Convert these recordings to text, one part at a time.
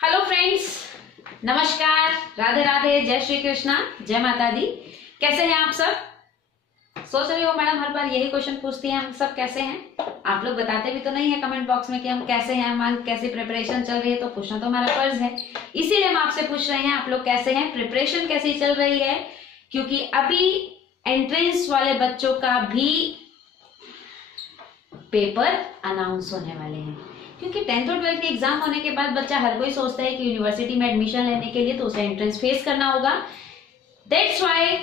Hello friends, नमस्कार, राधे राधे, जय श्री कृष्णा, जय माता दी। कैसे हैं आप सब? सोच रहे हो मैडम हर बार यही क्वेश्चन पूछती हैं, हम सब कैसे हैं? आप लोग बताते भी तो नहीं है कमेंट बॉक्स में कि हम कैसे हैं, हमारी कैसी प्रिपरेशन चल रही है, तो पूछना तो हमारा फर्ज है। इसीलिए हम आपसे पूछ रहे हैं आप लोग कैसे हैं, प्रिपरेशन कैसी चल रही है, क्योंकि अभी एंट्रेंस वाले बच्चों का भी पेपर अनाउंस होने वाले हैं। क्योंकि 10th और 12th के एग्जाम होने के बाद बच्चा हर कोई सोचता है कि यूनिवर्सिटी में एडमिशन लेने के लिए तो उसे एंट्रेंस फेस करना होगा। दैट्स व्हाई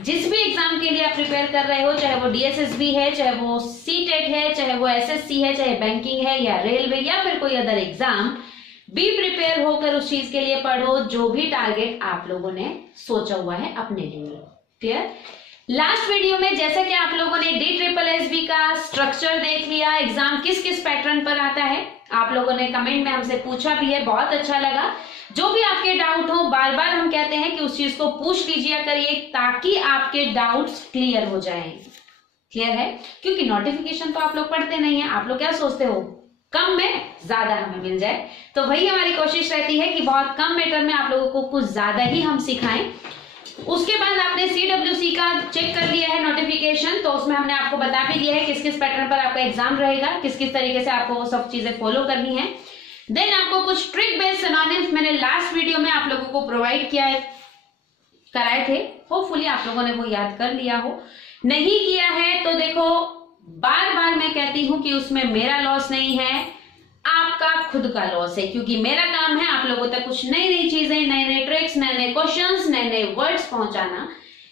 जिस भी एग्जाम के लिए आप प्रिपेयर कर रहे हो, चाहे वो DSSB है, चाहे वो CTET है, चाहे वो SSC है, चाहे बैंकिंग है या रेलवे या फिर कोई अदर एग्जाम, बी प्रिपेयर होकर उस चीज के लिए पढ़ो जो भी टारगेट आप लोगों ने सोचा हुआ है अपने लिए। क्लियर? लास्ट वीडियो में जैसे कि आप लोगों ने DSSB का स्ट्रक्चर देख लिया, एग्जाम किस किस पैटर्न पर आता है, आप लोगों ने कमेंट में हमसे पूछा भी है, बहुत अच्छा लगा। जो भी आपके डाउट हो, बार बार हम कहते हैं कि उस चीज को पूछ लीजिए करिए ताकि आपके डाउट्स क्लियर हो जाएं। क्लियर है? क्योंकि नोटिफिकेशन तो आप लोग पढ़ते नहीं है, आप लोग क्या सोचते हो कम में ज्यादा हमें मिल जाए, तो वही हमारी कोशिश रहती है कि बहुत कम मैटर में आप लोगों को कुछ ज्यादा ही हम सिखाएं। उसके बाद आपने CWC का चेक कर लिया है नोटिफिकेशन, तो उसमें हमने आपको बता भी दिया है किस किस पैटर्न पर आपका एग्जाम रहेगा, किस किस तरीके से आपको वो सब चीजें फॉलो करनी है। देन आपको कुछ ट्रिक बेस्ड सिनोनिम्स मैंने लास्ट वीडियो में आप लोगों को प्रोवाइड कराए थे। होपफुली आप लोगों ने वो याद कर लिया हो, नहीं किया है तो देखो, बार बार मैं कहती हूं कि उसमें मेरा लॉस नहीं है, आपका खुद का लॉस है, क्योंकि मेरा काम है आप लोगों तक कुछ नई नई चीजें, नए नए ट्रिक्स, नए नए क्वेश्चंस, नए नए वर्ड्स पहुंचाना।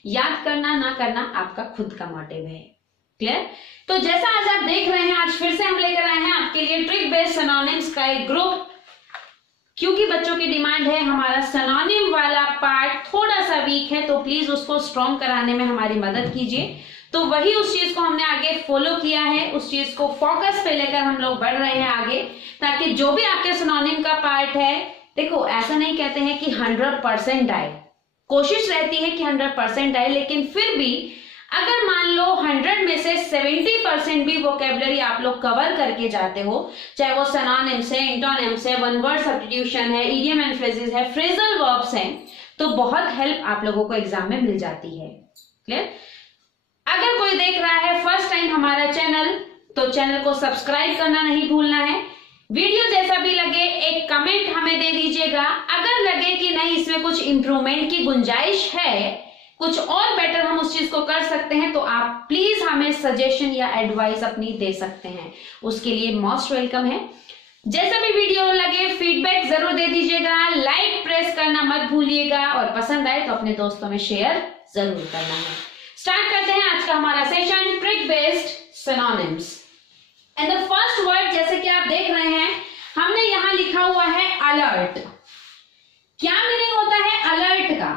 याद करना ना करना आपका खुद का मोटिव है। क्लियर? तो जैसा आज आप देख रहे हैं, आज फिर से हम लेकर आए हैं आपके लिए ट्रिक बेस्ड सिनोनिम्स का एक ग्रुप, क्योंकि बच्चों की डिमांड है हमारा सिनोनिम वाला पार्ट थोड़ा सा वीक है, तो प्लीज उसको स्ट्रॉन्ग कराने में हमारी मदद कीजिए। तो वही उस चीज को हमने आगे फॉलो किया है, उस चीज को फोकस पे लेकर हम लोग बढ़ रहे हैं आगे, ताकि जो भी आपके सिनोनिम का पार्ट है, देखो ऐसा नहीं कहते हैं कि 100% आए, कोशिश रहती है कि 100% आए, लेकिन फिर भी अगर मान लो 100 में से 70% भी वोकेबलरी आप लोग कवर करके जाते हो, चाहे वो सिनोनिम्स है, इंटोनिम्स है, वन वर्ड सब्स्टिट्यूशन है, इडियम एंड फ्रेजेस है, फ्रेजल वर्ब्स हैं, तो बहुत हेल्प आप लोगों को एग्जाम में मिल जाती है। क्लियर? अगर कोई देख रहा है फर्स्ट टाइम हमारा चैनल, तो चैनल को सब्सक्राइब करना नहीं भूलना है। वीडियो जैसा भी लगे एक कमेंट हमें दे दीजिएगा, अगर लगे कि नहीं इसमें कुछ इंप्रूवमेंट की गुंजाइश है, कुछ और बेटर हम उस चीज को कर सकते हैं, तो आप प्लीज हमें सजेशन या एडवाइस अपनी दे सकते हैं, उसके लिए मोस्ट वेलकम है। जैसा भी वीडियो लगे फीडबैक जरूर दे दीजिएगा, लाइक प्रेस करना मत भूलिएगा, और पसंद आए तो अपने दोस्तों में शेयर जरूर करना है। स्टार्ट करते हैं आज का हमारा session, trick based synonyms. And the first word जैसे कि आप देख रहे हैं, हमने यहां लिखा हुआ है अलर्ट। क्या मीनिंग होता है अलर्ट का?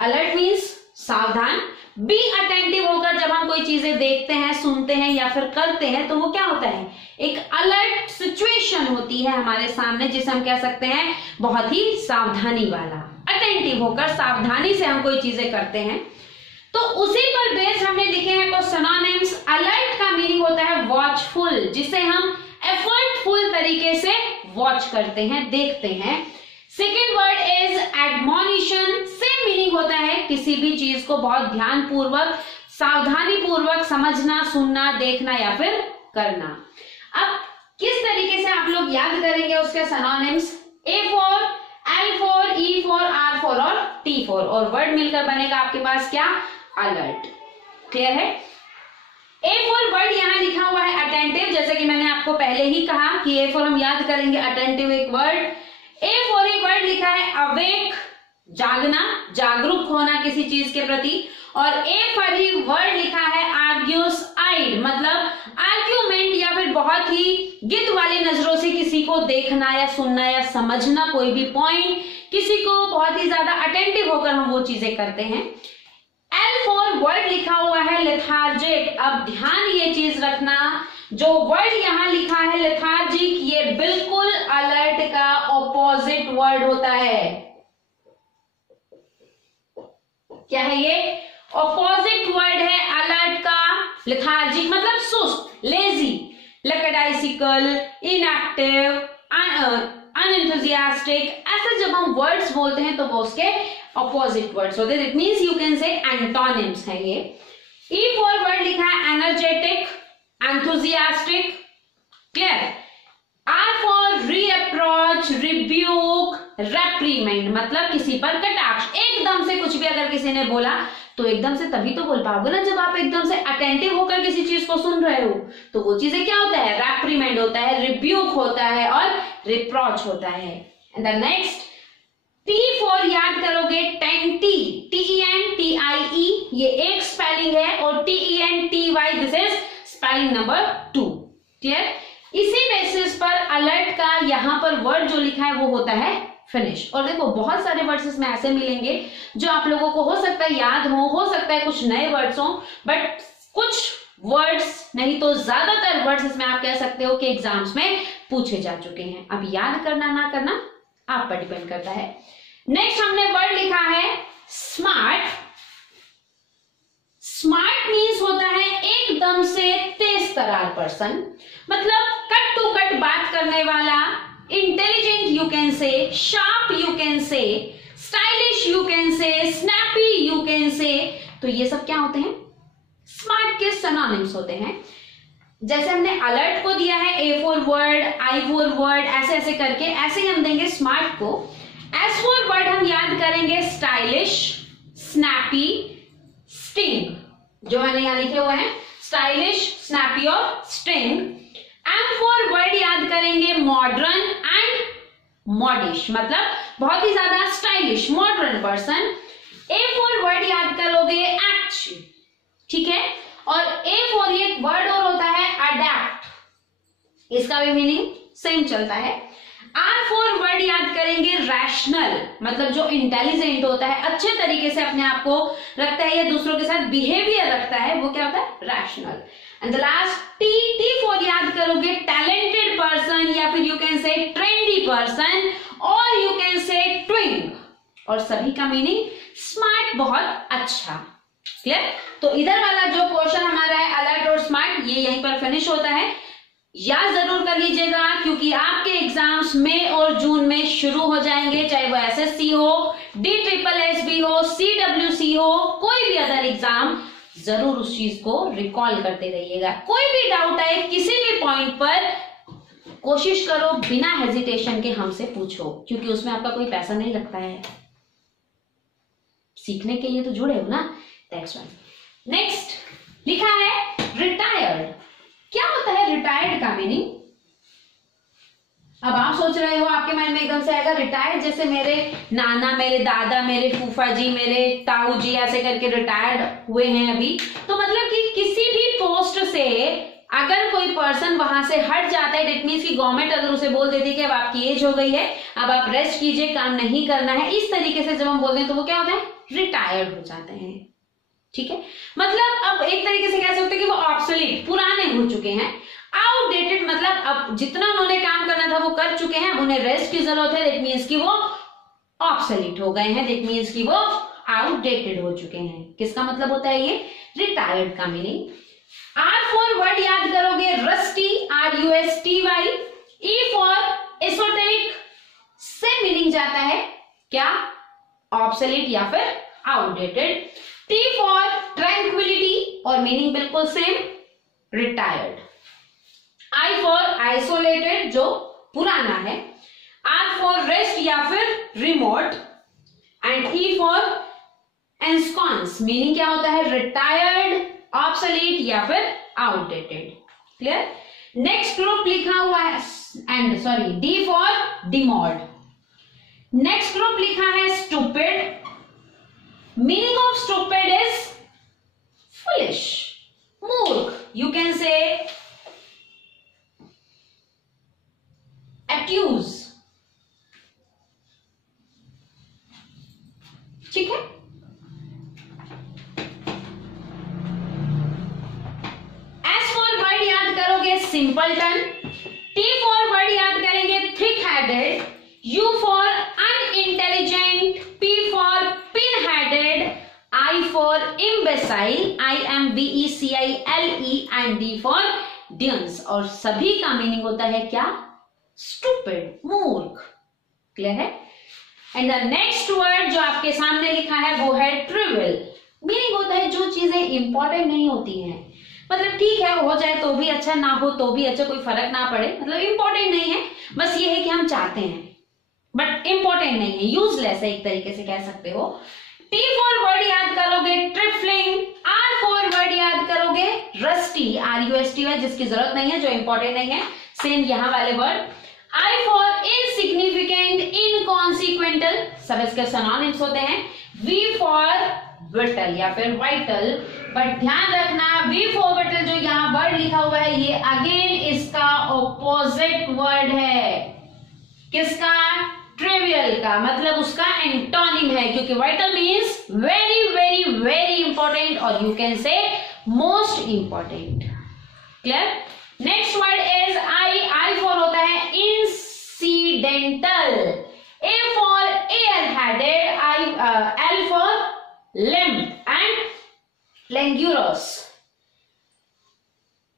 अलर्ट मीन्स सावधान, बी अटेंटिव होकर जब हम कोई चीजें देखते हैं, सुनते हैं या फिर करते हैं, तो वो क्या होता है, एक अलर्ट सिचुएशन होती है हमारे सामने, जिसे हम कह सकते हैं बहुत ही सावधानी वाला। अटेंटिव होकर सावधानी से हम कोई चीजें करते हैं, तो उसी पर बेस हमने लिखे हैं कुछ सिनोनिम्स। अलर्ट का मीनिंग होता है वॉचफुल, जिसे हम एफर्टफुल तरीके से वॉच करते हैं, देखते हैं। Second word is admonition, same meaning होता है किसी भी चीज को बहुत ध्यान पूर्वक, सावधानी पूर्वक समझना, सुनना, देखना या फिर करना। अब किस तरीके से आप लोग याद करेंगे उसके synonyms? A4, L4, E4, R4 और T4, और वर्ड मिलकर बनेगा आपके पास क्या? अलर्ट। क्लियर है? A4 वर्ड यहां लिखा हुआ है अटेंटिव, जैसे कि मैंने आपको पहले ही कहा कि A4 हम याद करेंगे अटेंटिव एक वर्ड। A4 एक वर्ड लिखा है अवेक, जागना, जागरूक होना किसी चीज के प्रति, और A4 वर्ड लिखा है आर्ग्यूस आइड, मतलब आर्ग्यूमेंट या फिर बहुत ही गिद्ध वाली नजरों से किसी को देखना या सुनना या समझना, कोई भी पॉइंट, किसी को बहुत ही ज्यादा अटेंटिव होकर हम वो चीजें करते हैं। L4 वर्ड लिखा हुआ है लेथार्जिक। अब ध्यान ये चीज रखना, जो वर्ड यहां लिखा है लेथार्जिक, ये बिल्कुल अलर्ट का ऑपोजिट वर्ड होता है। क्या है ये? ऑपोजिट वर्ड है अलर्ट का। लेथार्जिक मतलब सुस्त, लेजी, लकडाइसिकल, इनएक्टिव, अनएंथुजियास्टिक, ऐसे जब हम वर्ड्स बोलते हैं तो वो उसके ऑपोजिट वर्ड्स होते हैं। It means you can say antonyms है ये। ई फॉर वर्ड लिखा है energetic, enthusiastic, clear. R for reproach, rebuke, reprimand, मतलब किसी पर कटाक्ष। एकदम से कुछ भी अगर किसी ने बोला तो एकदम से तभी तो बोल पाओगे ना जब आप एकदम से अटेंटिव होकर किसी चीज को सुन रहे हो। तो वो चीजें क्या होता है, रेप्रीमेंड होता है, रिब्यूक होता है और रिप्रोच होता है। And the next T for याद करोगे टेंटी, TENTIE, ये एक स्पेलिंग है, और TENTY this is spelling number 2, clear. इसी बेसिस पर अलर्ट का यहाँ पर वर्ड जो लिखा है वो होता है फिनिश। और देखो बहुत सारे वर्ड्स इसमें ऐसे मिलेंगे जो आप लोगों को हो सकता है याद हो सकता है कुछ नए वर्ड्स हो, बट कुछ वर्ड्स नहीं तो ज्यादातर वर्ड्स इसमें आप कह सकते हो कि एग्जाम्स में पूछे जा चुके हैं। अब याद करना ना करना आप पर डिपेंड करता है। नेक्स्ट हमने वर्ड लिखा है स्मार्ट। स्मार्ट मीन्स होता है एकदम से तेज तरार पर्सन, मतलब कट टू कट बात करने वाला, इंटेलिजेंट यू कैन से, शार्प यू कैन से, स्टाइलिश यू कैन से, स्नैपी यू कैन से। तो ये सब क्या होते हैं, स्मार्ट के सिनोनिम्स होते हैं। जैसे हमने अलर्ट को दिया है A for word, I for word, ऐसे ऐसे करके, ऐसे ही हम देंगे स्मार्ट को। S फॉर वर्ड हम याद करेंगे स्टाइलिश, स्नैपी, स्टिंग, जो मैंने यहां लिखे हुए हैं स्टाइलिश, स्नैपी और स्टिंग। M फॉर वर्ड याद करेंगे मॉडर्न एंड मॉडिश, मतलब बहुत ही ज्यादा stylish, modern person. A for word याद करोगे एक्ट, ठीक है। और A फॉर ये वर्ड और होता है अडेप्ट, इसका भी मीनिंग सेम चलता है। R फॉर वर्ड याद करेंगे रैशनल, मतलब जो इंटेलिजेंट होता है, अच्छे तरीके से अपने आप को रखता है या दूसरों के साथ बिहेवियर रखता है, वो क्या होता है, rational. And the last T for याद करोगे टैलेंटेड पर्सन, या फिर यू कैन से ट्रेंडी पर्सन, और यू कैन से ट्विंग, और सभी का मीनिंग स्मार्ट, बहुत अच्छा, क्लियर। तो इधर वाला जो क्वेश्चन हमारा है अलर्ट और स्मार्ट, ये यहीं पर फिनिश होता है। याद जरूर कर लीजिएगा क्योंकि आपके एग्जाम्स मई और जून में शुरू हो जाएंगे, चाहे वो SSC हो, DSSB हो, CWC हो, कोई भी अदर एग्जाम, जरूर उस चीज को रिकॉल करते रहिएगा। कोई भी डाउट आए किसी भी पॉइंट पर, कोशिश करो बिना हेजिटेशन के हमसे पूछो, क्योंकि उसमें आपका कोई पैसा नहीं लगता है, सीखने के लिए तो जुड़े हो ना, दैट्स व्हाई। नेक्स्ट लिखा है रिटायर्ड। क्या होता है रिटायर्ड का मीनिंग? अब आप सोच रहे हो, आपके माइंड में एकदम से आएगा रिटायर्ड, जैसे मेरे नाना, मेरे दादा, मेरे फूफा जी, मेरे ताऊ जी ऐसे करके रिटायर्ड हुए हैं अभी। तो मतलब कि किसी भी पोस्ट से अगर कोई पर्सन वहां से हट जाता है, इट मींस कि गवर्नमेंट अगर उसे बोल देती है कि अब आपकी एज हो गई है, अब आप रेस्ट कीजिए, काम नहीं करना है, इस तरीके से जब हम बोलते हैं तो वो क्या होता है, रिटायर्ड हो जाते हैं, ठीक है। मतलब अब एक तरीके से कह सकते हैं कि वो ऑब्सोलीट, पुराने हो चुके हैं। आउटडेटेड मतलब अब जितना उन्होंने काम करना था वो कर चुके हैं, अब उन्हें रेस्ट की जरूरत है, दैट मींस कि वो ऑब्सोलीट हो गए हैं, दैट मींस कि वो आउटडेटेड हो चुके हैं। किसका मतलब होता है ये, रिटायर्ड का मीनिंग। R फॉर वर्ड याद करोगे rusty, RUSTY। E for esoteric, से मीनिंग जाता है क्या, ऑब्सोलीट या फिर आउटडेटेड। T फॉर ट्रैंक्विलिटी, और मीनिंग बिल्कुल same, retired. I for isolated, जो पुराना है। R फॉर रेस्ट या फिर remote. And E for ensconce, meaning क्या होता है, रिटायर्ड, ऑब्सोलीट या फिर आउटडेटेड, क्लियर। नेक्स्ट ग्रुप लिखा हुआ है and sorry D for demode. Next group लिखा है stupid. Meaning of stupid is foolish, मूर्ख, यू कैन से एक्यूज, ठीक है। S फॉर वर्ड याद करोगे सिंपलटन। T फॉर वर्ड याद करेंगे thick headed. U for unintelligent. P for pin headed. I for imbecile, IMBECILE, and D for dense, और सभी का मीनिंग होता है क्या, स्टूपिड, मूर्ख। क्लियर है? एंड द नेक्स्ट वर्ड जो आपके सामने लिखा है वो है ट्रिवियल। मीनिंग होता है जो चीजें इंपॉर्टेंट नहीं होती हैं, मतलब ठीक है हो जाए तो भी अच्छा, ना हो तो भी अच्छा, कोई फर्क ना पड़े, मतलब इंपॉर्टेंट नहीं है, बस ये है कि हम चाहते हैं बट इंपॉर्टेंट नहीं है, यूजलेस है, एक तरीके से कह सकते हो। T फॉर वर्ड याद करोगे ट्रिफलिंग, R फॉर वर्ड याद करोगे रस्टी, RUSTY, जिसकी जरूरत नहीं है, जो इंपॉर्टेंट नहीं है, सेम यहाँ वाले वर्ड। I फॉर इनसिग्निफिकेंट, इनकॉन्सिक्वेंटल, सब इसके सिनोनिम्स होते हैं। V फॉर विटल या फिर वाइटल, बट ध्यान रखना V फॉर विटल जो यहाँ वर्ड लिखा हुआ है ये अगेन इसका ऑपोजिट वर्ड है। किसका? ट्रिवियल का, मतलब उसका एंटोनिम है, क्योंकि vital means very very very important और you can say most important. Clear? Next word is I for होता है incidental, A for air headed, L for limp and languorous.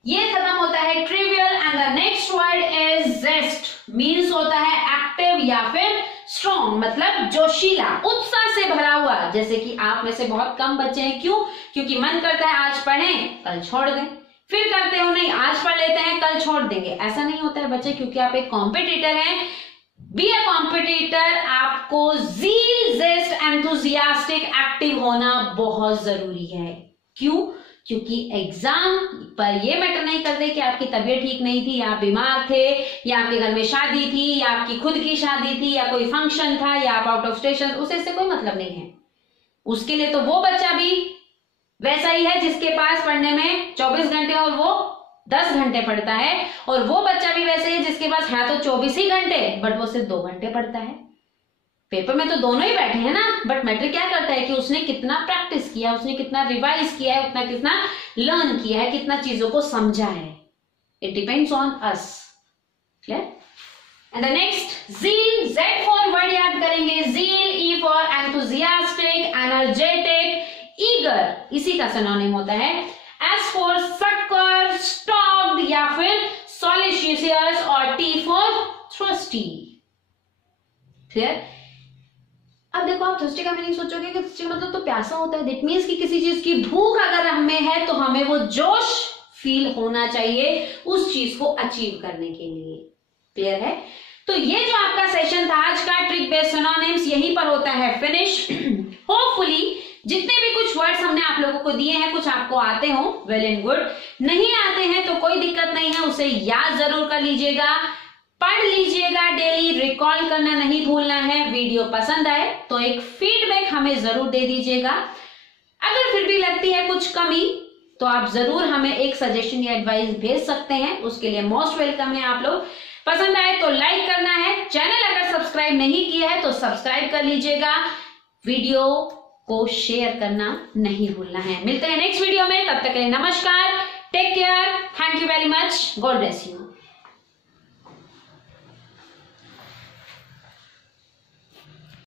ये खत्म होता है trivial. And the next word is jest, means होता है active या फिर स्ट्रॉन्ग, मतलब जोशीला, उत्साह से भरा हुआ। जैसे कि आप में से बहुत कम बच्चे हैं, क्यों? क्योंकि मन करता है आज पढ़ें कल छोड़ दें, फिर करते हो नहीं आज पढ़ लेते हैं कल छोड़ देंगे। ऐसा नहीं होता है बच्चे, क्योंकि आप एक कॉम्पिटिटर हैं। बी अ कॉम्पिटिटर, आपको ज़ील, जेस्ट, एंथुसियास्टिक, एक्टिव होना बहुत जरूरी है। क्यों? क्योंकि एग्जाम पर ये मैटर नहीं करते कि आपकी तबीयत ठीक नहीं थी, या आप बीमार थे, या आपके घर में शादी थी, या आपकी खुद की शादी थी, या कोई फंक्शन था, या आप आउट ऑफ स्टेशन, उसे से कोई मतलब नहीं है। उसके लिए तो वो बच्चा भी वैसा ही है जिसके पास पढ़ने में 24 घंटे और वो 10 घंटे पढ़ता है, और वो बच्चा भी वैसे है जिसके पास है तो 24 ही घंटे बट वो सिर्फ 2 घंटे पढ़ता है। पेपर में तो दोनों ही बैठे हैं ना, बट मैटर क्या करता है कि उसने कितना प्रैक्टिस किया, उसने कितना रिवाइज किया है, उतना कितना लर्न किया है, कितना चीजों को समझा है। It depends on us. Clear? And the next zeal, Z for word याद करेंगे, zeal, E for enthusiastic, energetic, eager, इसी का सिनोनिम होता है। S फॉर सक्कर, स्टॉक्ड या फिर सोलिशियस, और T फॉर थ्रस्टी। क्लियर? अब देखो, आप थर्स्टी का मीनिंग सोचोगे कि थर्स्टी मतलब तो प्यासा होता है। दैट मीन्स कि किसी चीज की भूख अगर हमें है तो हमें वो जोश फील होना चाहिए उस चीज को अचीव करने के लिए। क्लियर है? तो ये जो आपका सेशन था आज का ट्रिक बेस्ड सिनोनिम्स, यहीं पर होता है फिनिश। होपफुली जितने भी कुछ वर्ड्स हमने आप लोगों को दिए हैं कुछ आपको आते हो, वेल एंड गुड। नहीं आते हैं तो कोई दिक्कत नहीं है, उसे याद जरूर कर लीजिएगा, पढ़ लीजिएगा डेली, रिकॉल करना नहीं भूलना है। वीडियो पसंद आए तो एक फीडबैक हमें जरूर दे दीजिएगा। अगर फिर भी लगती है कुछ कमी तो आप जरूर हमें एक सजेशन या एडवाइस भेज सकते हैं, उसके लिए मोस्ट वेलकम है आप लोग। पसंद आए तो लाइक करना है, चैनल अगर सब्सक्राइब नहीं किया है तो सब्सक्राइब कर लीजिएगा, वीडियो को शेयर करना नहीं भूलना है। मिलते हैं नेक्स्ट वीडियो में, तब तक के लिए नमस्कार, take care, thank you very much, god bless you.